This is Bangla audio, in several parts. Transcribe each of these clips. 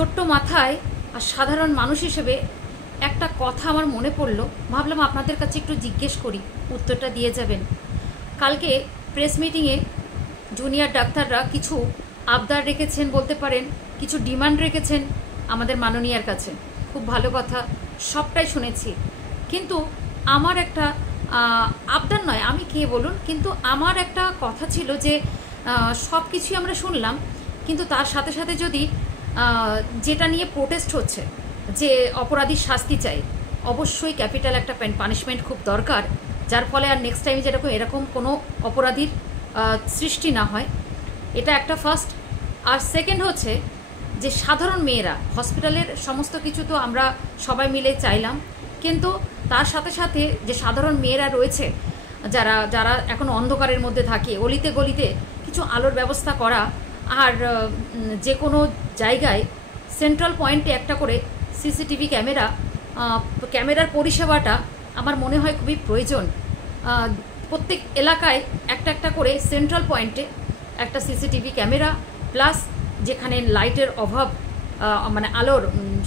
ছোট্ট মাথায় আর সাধারণ মানুষ হিসেবে একটা কথা আমার মনে পড়লো, ভাবলাম আপনাদের কাছে একটু জিজ্ঞেস করি, উত্তরটা দিয়ে যাবেন। কালকে প্রেস মিটিংয়ে জুনিয়র ডাক্তাররা কিছু আবদার রেখেছেন, বলতে পারেন কিছু ডিমান্ড রেখেছেন আমাদের মাননীয়ার কাছে। খুব ভালো কথা, সবটাই শুনেছি। কিন্তু আমার একটা আবদার নয়, আমি কে বলুন, কিন্তু আমার একটা কথা ছিল যে সব কিছুই আমরা শুনলাম, কিন্তু তার সাথে সাথে যদি যেটা নিয়ে প্রোটেস্ট হচ্ছে যে অপরাধীর শাস্তি চাই, অবশ্যই ক্যাপিটাল একটা পানিশমেন্ট খুব দরকার, যার ফলে আর নেক্সট টাইম যেরকম এরকম কোনো অপরাধীর সৃষ্টি না হয়। এটা একটা ফার্স্ট। আর সেকেন্ড হচ্ছে যে সাধারণ মেয়েরা, হসপিটালের সমস্ত কিছু তো আমরা সবাই মিলে চাইলাম, কিন্তু তার সাথে সাথে যে সাধারণ মেয়েরা রয়েছে যারা যারা এখন অন্ধকারের মধ্যে থাকে, অলিতে গলিতে কিছু আলোর ব্যবস্থা করা, আর যে কোনো জায়গায় সেন্ট্রাল পয়েন্টে একটা করে সিসিটিভি ক্যামেরার পরিষেবাটা আমার মনে হয় খুবই প্রয়োজন। প্রত্যেক এলাকায় একটা একটা করে সেন্ট্রাল পয়েন্টে একটা সিসিটিভি ক্যামেরা, প্লাস যেখানে লাইটের অভাব, মানে আলোর,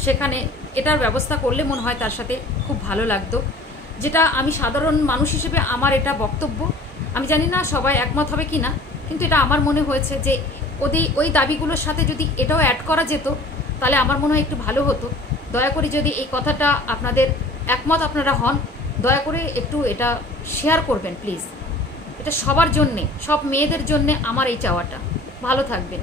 সেখানে এটার ব্যবস্থা করলে মনে হয় তার সাথে খুব ভালো লাগতো। যেটা আমি সাধারণ মানুষ হিসেবে আমার এটা বক্তব্য। আমি জানি না সবাই একমত হবে কি না, কিন্তু এটা আমার মনে হয়েছে যে ওই দাবিগুলোর সাথে যদি এটাও অ্যাড করা যেত তাহলে আমার মনে হয় একটু ভালো হতো। দয়া করে যদি এই কথাটা আপনাদের একমত আপনারা হন, দয়া করে একটু এটা শেয়ার করবেন প্লিজ। এটা সবার জন্যে, সব মেয়েদের জন্যে আমার এই চাওয়াটা। ভালো থাকবেন।